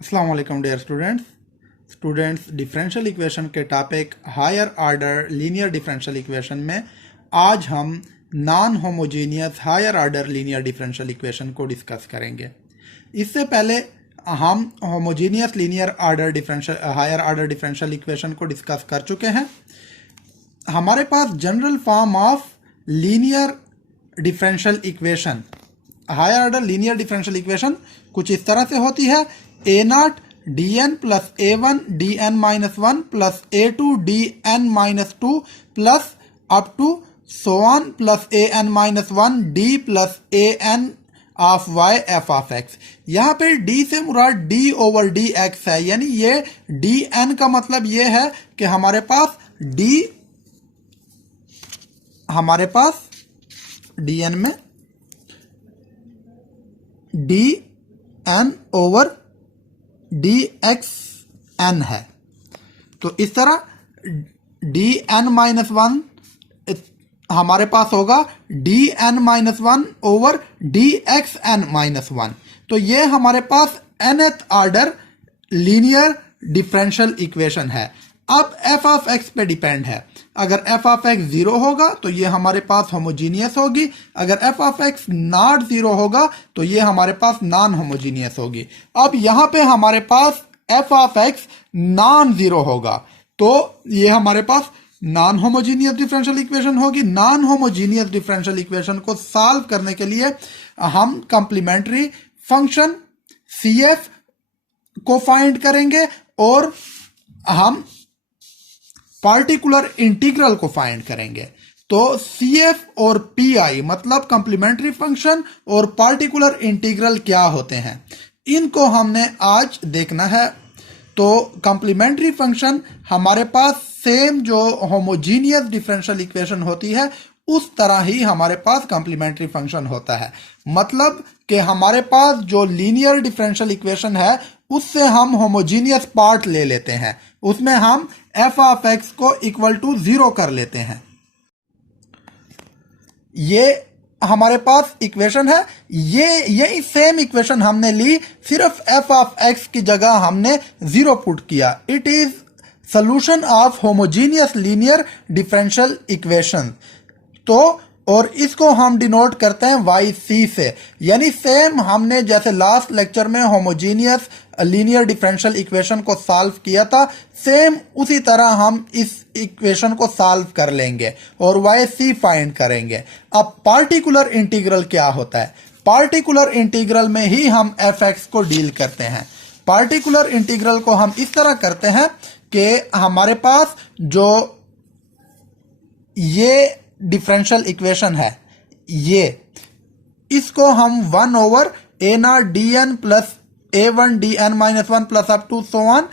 अस्सलाम वालेकुम dear students differential equation के topic higher order linear differential equation में आज हम non homogeneous higher order linear differential equation को डिस्कस करेंगे। इससे पहले हम homogeneous linear order differential higher order differential equation को डिस्कस कर चुके हैं। हमारे पास general form of linear differential equation higher order linear differential equation कुछ इस तरह से होती है: A not D N plus A one D n minus one plus a two d n minus two plus up to so on plus a n minus one d plus a n of y f of x. यहाँ पे d से मुराद d over d x है, यानी ये D N का मतलब ये है कि हमारे पास डी एन में d n over d x n है। तो इस तरह डी एन माइनस वन हमारे पास होगा d n minus one over d x n minus one. तो ये हमारे पास nth order linear differential equation है। अब एफ ऑफ एक्स पे डिपेंड है। अगर एफ ऑफ एक्स जीरो होगा तो ये हमारे पास होमोजीनियस होगी, अगर F of x not zero होगा तो ये हमारे पास नॉन होमोजीनियस होगी। अब यहां पे हमारे पास f of x non zero होगा तो ये हमारे पास नॉन होमोजीनियस डिफरेंशियल इक्वेशन होगी। नॉन होमोजीनियस डिफरेंशियल इक्वेशन को सॉल्व करने के लिए हम कंप्लीमेंट्री फंक्शन सी एफ को फाइंड करेंगे और हम पार्टिकुलर इंटीग्रल को फाइंड करेंगे। तो सी एफ और पी आई मतलब कंप्लीमेंट्री फंक्शन और पार्टिकुलर इंटीग्रल क्या होते हैं, इनको हमने आज देखना है। तो कंप्लीमेंट्री फंक्शन हमारे पास सेम जो होमोजीनियस डिफरेंशियल इक्वेशन होती है उस तरह ही हमारे पास कंप्लीमेंट्री फंक्शन होता है। मतलब कि हमारे पास जो लीनियर डिफरेंशियल इक्वेशन है उससे हम होमोजीनियस पार्ट ले लेते हैं, उसमें हम एफ ऑफ एक्स को इक्वल टू जीरो कर लेते हैं। ये हमारे पास इक्वेशन है, यही सेम इक्वेशन हमने ली, सिर्फ एफ ऑफ एक्स की जगह हमने जीरो पुट किया। It is solution of homogeneous linear differential equation. तो और इसको हम डिनोट करते हैं वाई सी से, यानी सेम हमने जैसे लास्ट लेक्चर में होमोजीनियस लीनियर डिफरेंशियल इक्वेशन को सॉल्व किया था, सेम उसी तरह हम इस इक्वेशन को सॉल्व कर लेंगे और वाई सी फाइंड करेंगे। अब पार्टिकुलर इंटीग्रल क्या होता है? पार्टिकुलर इंटीग्रल में ही हम एफ एक्स को डील करते हैं। पार्टिकुलर इंटीग्रल को हम इस तरह करते हैं कि हमारे पास जो ये डिफरेंशियल इक्वेशन है, ये इसको हम one over a not D N plus A one D n minus one plus up to so on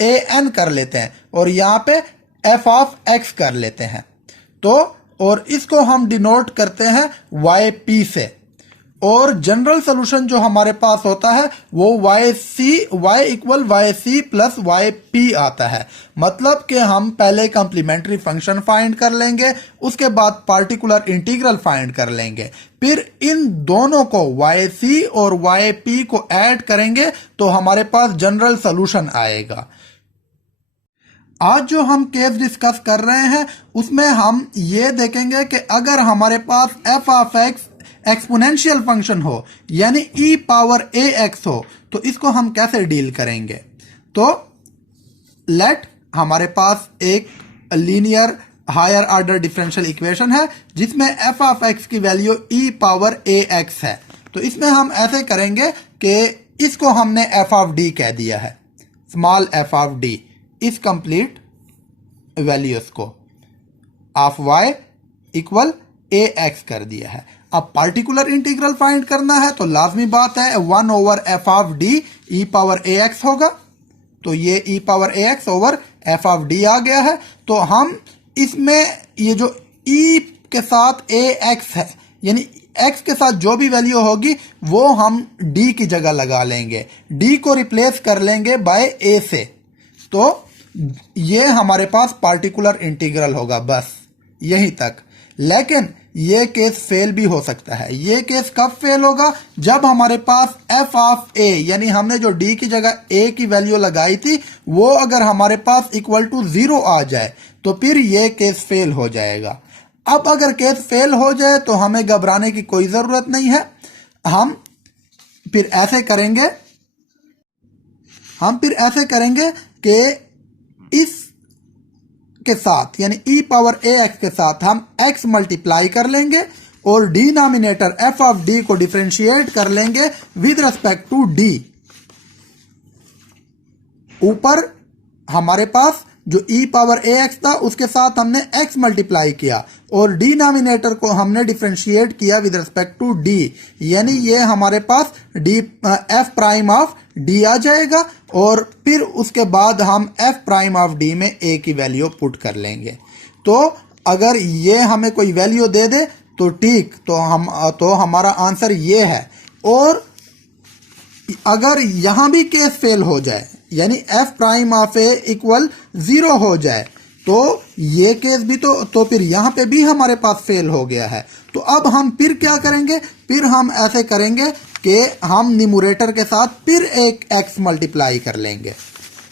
a n कर लेते हैं और यहां पे एफ ऑफ एक्स कर लेते हैं। तो और इसको हम डिनोट करते हैं वाई पी से, और जनरल सोल्यूशन जो हमारे पास होता है वो y equal y c plus y p आता है। मतलब कि हम पहले कंप्लीमेंट्री फंक्शन फाइंड कर लेंगे, उसके बाद पार्टिकुलर इंटीग्रल फाइंड कर लेंगे, फिर इन दोनों को वाई सी और वाई पी को ऐड करेंगे तो हमारे पास जनरल सोल्यूशन आएगा। आज जो हम केस डिस्कस कर रहे हैं उसमें हम ये देखेंगे कि अगर हमारे पास f of x exponential function हो यानी ई पावर ए एक्स हो तो इसको हम कैसे डील करेंगे। तो लेट हमारे पास एक linear higher order differential equation है जिसमें एफ ऑफ एक्स की value e power a x है। तो इसमें हम ऐसे करेंगे कि इसको हमने एफ ऑफ डी कह दिया है, स्मॉल एफ ऑफ डी इस कंप्लीट वैल्यूज को of y equal a x कर दिया है। अब पार्टिकुलर इंटीग्रल फाइंड करना है तो लाजमी बात है one over f of D e power a x होगा। तो ये e power a x over f of D आ गया है। तो हम इसमें ये जो ई के साथ ए एक्स है यानी एक्स के साथ जो भी वैल्यू होगी वो हम डी की जगह लगा लेंगे, डी को रिप्लेस कर लेंगे बाय ए से। तो ये हमारे पास पार्टिकुलर इंटीग्रल होगा, बस यहीं तक। लेकिन ये केस फेल भी हो सकता है। ये केस कब फेल होगा? जब हमारे पास एफ ऑफ ए, यानी हमने जो डी की जगह ए की वैल्यू लगाई थी वो अगर हमारे पास इक्वल टू 0 आ जाए तो फिर ये केस फेल हो जाएगा। अब अगर केस फेल हो जाए तो हमें घबराने की कोई जरूरत नहीं है। हम फिर ऐसे करेंगे कि इस के साथ यानी e पावर ए एक्स के साथ हम x मल्टीप्लाई कर लेंगे और डिनोमिनेटर f ऑफ d को डिफरेंशिएट कर लेंगे विद रिस्पेक्ट टू d। ऊपर हमारे पास जो e पावर ए एक्स था उसके साथ हमने x मल्टीप्लाई किया और डिनोमिनेटर को हमने डिफरेंशिएट किया विद रिस्पेक्ट टू d, यानी ये हमारे पास d f prime of d आ जाएगा और फिर उसके बाद हम f प्राइम ऑफ d में a की वैल्यू पुट कर लेंगे। तो अगर ये हमें कोई वैल्यू दे दे तो ठीक, तो हमारा आंसर ये है। और अगर यहां भी केस फेल हो जाए यानी f prime of a equal 0 हो जाए तो ये केस भी तो फिर यहां पे भी हमारे पास फेल हो गया है। तो अब हम फिर क्या करेंगे? फिर हम ऐसे करेंगे कि हम न्यूमरेटर के साथ फिर एक x मल्टीप्लाई कर लेंगे।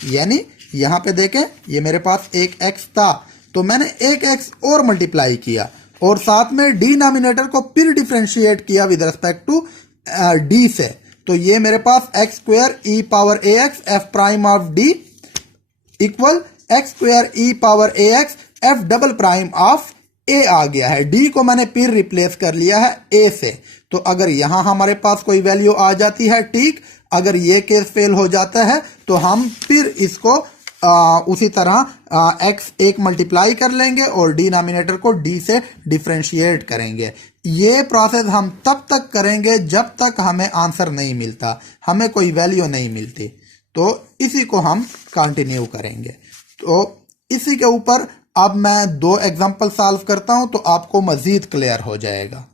यानी यहां पे देखें, ये मेरे पास एक x था तो मैंने एक x और मल्टीप्लाई किया और साथ में डिनोमिनेटर को फिर डिफरेंशिएट किया विद रिस्पेक्ट टू d से। तो ये मेरे पास x square e power a x f prime of D equal x square e power a x f double prime of a आ गया है। डी को मैंने फिर रिप्लेस कर लिया है ए से। तो अगर यहां हमारे पास कोई वैल्यू आ जाती है ठीक, अगर ये केस फेल हो जाता है तो हम फिर इसको उसी तरह एक्स एक मल्टीप्लाई कर लेंगे और डिनोमिनेटर को डी से डिफरेंशिएट करेंगे। ये प्रोसेस हम तब तक करेंगे जब तक हमें आंसर नहीं मिलता, हमें कोई वैल्यू नहीं मिलती। तो इसी को हम कंटिन्यू करेंगे। तो इसी के ऊपर अब मैं 2 एग्जांपल सॉल्व करता हूं तो आपको मजीद क्लियर हो जाएगा।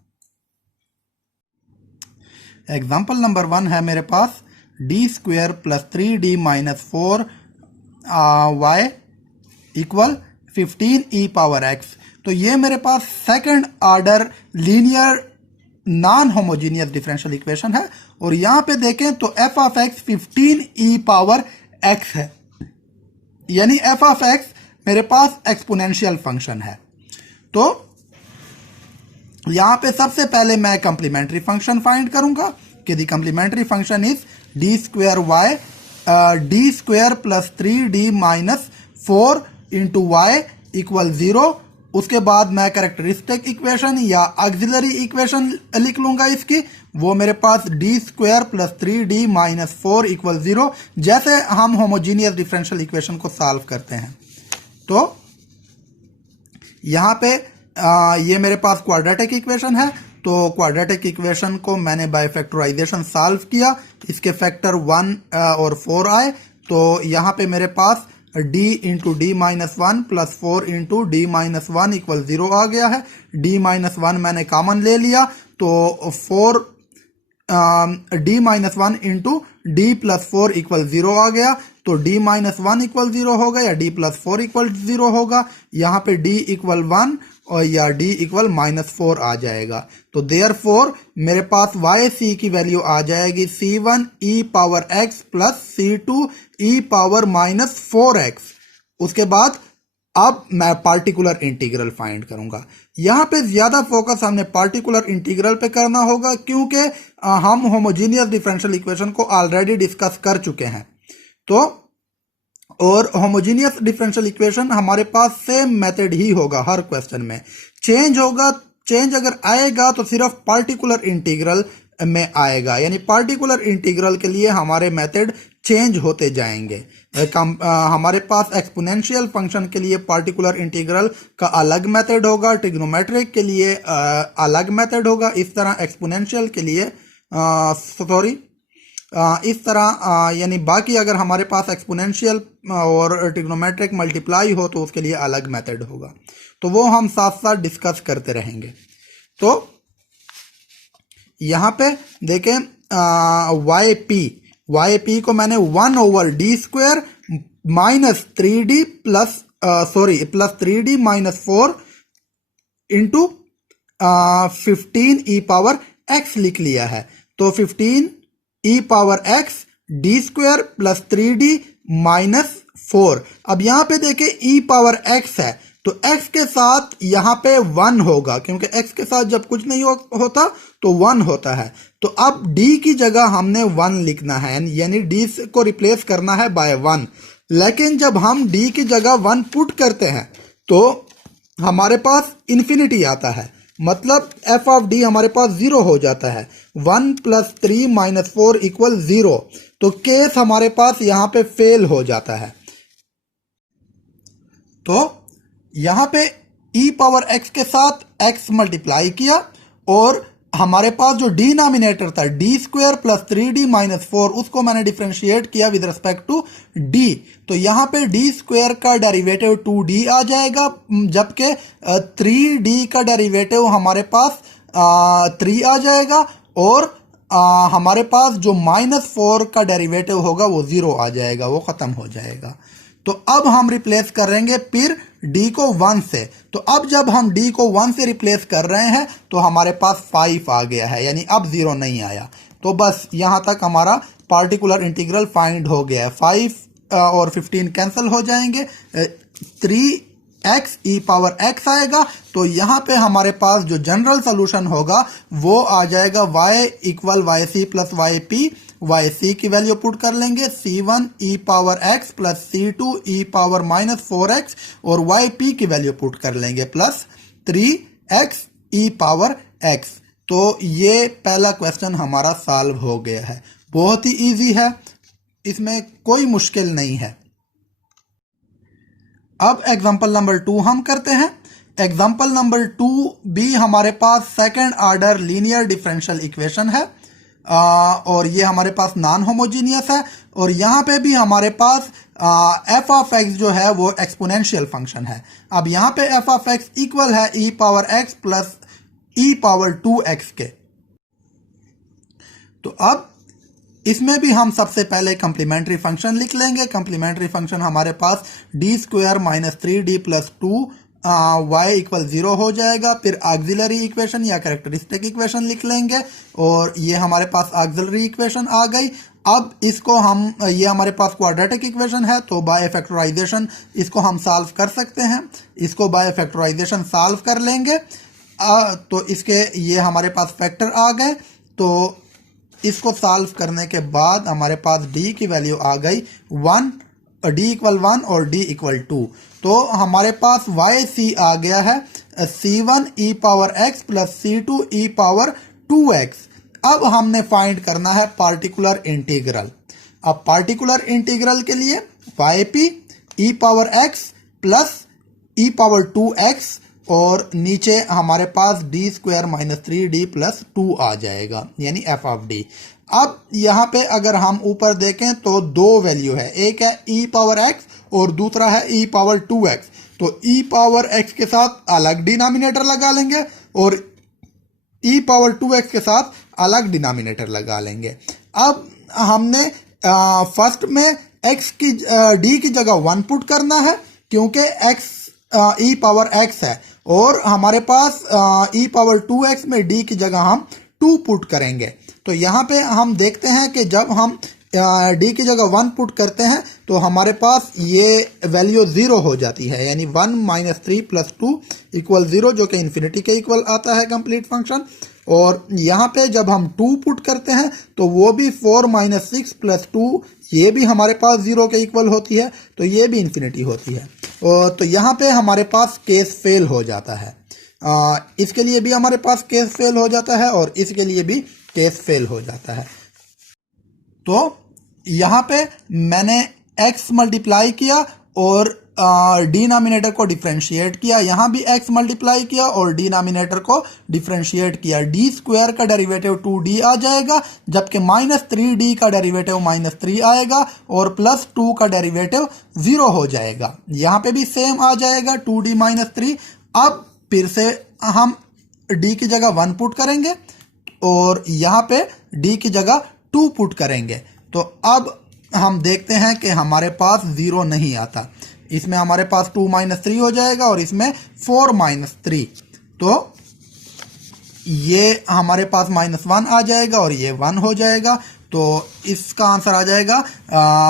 एग्जांपल नंबर 1 है मेरे पास D square plus 3d minus 4 y equal 15 e power x. तो ये मेरे पास second order linear non homogeneous differential equation है और यहां पे देखें तो f of x 15 e power x है, यानी f ऑफ x मेरे पास एक्सपोनेंशियल फंक्शन है। तो यहां पे सबसे पहले मैं कंप्लीमेंट्री फंक्शन फाइंड करूंगा कि the complementary function is D square y D square plus 3d minus 4 into y equal 0। उसके बाद मैं कैरेक्टरिस्टिक इक्वेशन या ऑक्सिलरी इक्वेशन लिख लूंगा इसकी, वो मेरे पास D square plus 3d minus 4 equal 0, जैसे हम होमोजीनियस डिफरेंशियल इक्वेशन को सॉल्व करते हैं। तो यहां पे ये मेरे पास क्वाड्रेटिक इक्वेशन है। तो क्वाड्रेटिक इक्वेशन को मैंने बाय फैक्टराइजेशन सॉल्व किया, इसके फैक्टर 1 और 4 आए। तो यहाँ पे मेरे पास d into D minus 1 plus 4 into D minus 1 equal 0 आ गया है। d माइनस 1 मैंने कॉमन ले लिया तो 4 d minus 1 into D plus 4 equal 0 आ गया। तो d माइनस 1 इक्वल 0 होगा या d प्लस 4 इक्वल 0 होगा। यहाँ पे d इक्वल 1 और या d इक्वल माइनस 4 आ जाएगा। तो देयरफॉर मेरे पास y c की वैल्यू आ जाएगी c1 e power x plus c2 e power minus 4x। उसके बाद अब मैं पार्टिकुलर इंटीग्रल फाइंड करूंगा। यहां पे ज्यादा फोकस हमने पार्टिकुलर इंटीग्रल पे करना होगा क्योंकि हम होमोजीनियस डिफरेंशियल इक्वेशन को ऑलरेडी डिस्कस कर चुके हैं। तो और होमोजीनियस डिफरेंशियल इक्वेशन हमारे पास सेम मेथड ही होगा हर क्वेश्चन में। चेंज अगर आएगा तो सिर्फ पार्टिकुलर इंटीग्रल में आएगा, यानी पार्टिकुलर इंटीग्रल के लिए हमारे मेथड चेंज होते जाएंगे। हमारे पास एक्सपोनेंशियल फंक्शन के लिए पार्टिकुलर इंटीग्रल का अलग मेथड होगा, ट्रिग्नोमेट्रिक के लिए अलग मेथड होगा, इस तरह एक्सपोनेंशियल के लिए इस तरह यानी बाकी अगर हमारे पास एक्सपोनेंशियल और ट्रिग्नोमेट्रिक मल्टीप्लाई हो तो उसके लिए अलग मेथड होगा। तो वो हम साथ साथ डिस्कस करते रहेंगे। तो यहाँ पे देखें yp को मैंने 1 over D square minus 3d plus 3d minus 4 into 15e⁻x लिख लिया है। तो 15e⁻x d² plus 3d minus 4। अब यहाँ पे देखे e⁻x है तो x के साथ यहाँ पे 1 होगा, क्योंकि x के साथ जब कुछ नहीं होता तो 1 होता है। तो अब d की जगह हमने 1 लिखना है, यानी d को रिप्लेस करना है बाय 1। लेकिन जब हम d की जगह 1 पुट करते हैं तो हमारे पास इन्फिनिटी आता है, मतलब f ऑफ d हमारे पास 0 हो जाता है। 1 प्लस 3 माइनस 4 इक्वल 0। तो केस हमारे पास यहाँ पे फेल हो जाता है। तो यहाँ पे e⁻x के साथ x मल्टीप्लाई किया और हमारे पास जो डिनोमिनेटर था d² प्लस 3d माइनस 4 उसको मैंने डिफरेंशिएट किया विद रिस्पेक्ट टू d। तो यहाँ पे d² का डेरिवेटिव 2d आ जाएगा, जबकि 3d का डेरिवेटिव हमारे पास 3 आ जाएगा और हमारे पास जो -4 का डेरिवेटिव होगा वो 0 आ जाएगा, वो खत्म हो जाएगा। तो अब हम रिप्लेस करेंगे फिर d को 1 से। तो अब जब हम d को 1 से रिप्लेस कर रहे हैं तो हमारे पास 5 आ गया है, यानी अब 0 नहीं आया। तो बस यहाँ तक हमारा पार्टिकुलर इंटीग्रल फाइंड हो गया है। 5 और 15 कैंसिल हो जाएंगे, 3xe⁻x आएगा। तो यहाँ पे हमारे पास जो जनरल सोल्यूशन होगा वो आ जाएगा y equal yc plus yp। yc की वैल्यू पुट कर लेंगे, c1e⁻x प्लस c2e⁻−4x और yp की वैल्यू पुट कर लेंगे प्लस 3xe⁻x। तो ये पहला क्वेश्चन हमारा सॉल्व हो गया है। बहुत ही इजी है, इसमें कोई मुश्किल नहीं है। अब एग्जाम्पल नंबर 2 हम करते हैं। एग्जाम्पल नंबर 2 भी हमारे पास second order linear differential equation है और ये हमारे पास नॉन होमोजीनियस है। और यहाँ पे भी हमारे पास f ऑफ x जो है वो एक्सपोनेंशियल फंक्शन है। अब यहाँ पे f ऑफ x इक्वल है e⁻x प्लस e⁻2x के। तो अब इसमें भी हम सबसे पहले कम्प्लीमेंट्री फंक्शन लिख लेंगे। कम्प्लीमेंट्री फंक्शन हमारे पास d² minus 3d plus 2 y equal 0 हो जाएगा। फिर ऑक्सिलरी इक्वेशन या कैरेक्टरिस्टिक इक्वेशन लिख लेंगे और ये हमारे पास ऑक्सिलरी इक्वेशन आ गई। अब इसको हम, ये हमारे पास क्वाड्रेटिक इक्वेशन है तो बाय फैक्टराइजेशन इसको हम सॉल्व कर सकते हैं। इसको बाय फैक्टराइजेशन सॉल्व कर लेंगे तो इसके ये हमारे पास फैक्टर आ गए। तो इसको सॉल्व करने के बाद हमारे पास d की वैल्यू आ गई 1, d इक्वल 1 और d इक्वल 2। तो हमारे पास yc आ गया है c1e⁻x प्लस c2e⁻2x। अब हमने फाइंड करना है पार्टिकुलर इंटीग्रल। अब पार्टिकुलर इंटीग्रल के लिए yp e⁻x प्लस e⁻2x और नीचे हमारे पास d² माइनस 3d प्लस 2 आ जाएगा, यानी f ऑफ d। अब यहाँ पे अगर हम ऊपर देखें तो दो वैल्यू है, एक है e⁻x और दूसरा है e⁻2x। तो e⁻x के साथ अलग डिनोमिनेटर लगा लेंगे और e⁻2x के साथ अलग डिनोमिनेटर लगा लेंगे। अब हमने फर्स्ट में x की d की जगह 1 पुट करना है, क्योंकि x e⁻x है और हमारे पास e⁻2x में d की जगह हम 2 पुट करेंगे। तो यहाँ पे हम देखते हैं कि जब हम d की जगह 1 पुट करते हैं तो हमारे पास ये वैल्यू 0 हो जाती है, यानी 1 माइनस 3 प्लस 2 इक्वल 0, जो कि इन्फिनिटी के इक्वल आता है कंप्लीट फंक्शन। और यहाँ पे जब हम 2 पुट करते हैं तो वो भी 4 माइनस 6 प्लस 2, ये भी हमारे पास 0 के इक्वल होती है, तो ये भी इन्फिनिटी होती है। और तो यहाँ पे हमारे पास केस फेल हो जाता है। इसके लिए भी हमारे पास केस फेल हो जाता है और इसके लिए भी केस फेल हो जाता है। तो यहाँ पे मैंने x मल्टीप्लाई किया और डिनोमिनेटर को डिफरेंशिएट किया, यहाँ भी x मल्टीप्लाई किया और डिनोमिनेटर को डिफरेंशिएट किया। d² का डेरिवेटिव 2d आ जाएगा, जबकि माइनस 3d का डेरिवेटिव माइनस 3 आएगा और प्लस 2 का डेरिवेटिव 0 हो जाएगा। यहाँ पे भी सेम आ जाएगा 2d माइनस 3। अब फिर से हम d की जगह 1 पुट करेंगे और यहाँ पे d की जगह 2 पुट करेंगे। तो अब हम देखते हैं कि हमारे पास 0 नहीं आता। इसमें हमारे पास 2 माइनस 3 हो जाएगा और इसमें 4 माइनस 3। तो ये हमारे पास -1 आ जाएगा और ये 1 हो जाएगा। तो इसका आंसर आ जाएगा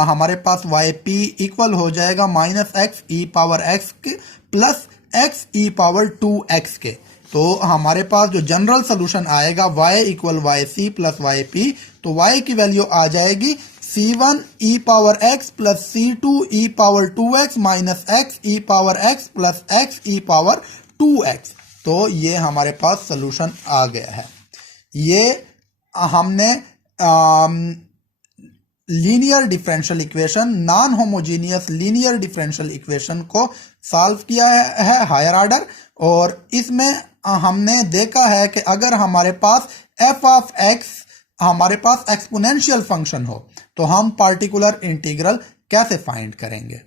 हमारे पास yp इक्वल हो जाएगा -x e⁻x plus x e⁻2x के। तो हमारे पास जो जनरल सोल्यूशन आएगा y equal yc plus yp, तो y की वैल्यू आ जाएगी c1 e⁻x plus c2 e⁻2x minus x e⁻x plus x e⁻2x। तो ये हमारे पास सोल्यूशन आ गया है। ये हमने linear differential equation, non homogeneous linear differential equation को सॉल्व किया है हायर ऑर्डर। और इसमें हमने देखा है कि अगर हमारे पास f ऑफ x हमारे पास एक्सपोनेंशियल फंक्शन हो तो हम पार्टिकुलर इंटीग्रल कैसे फाइंड करेंगे।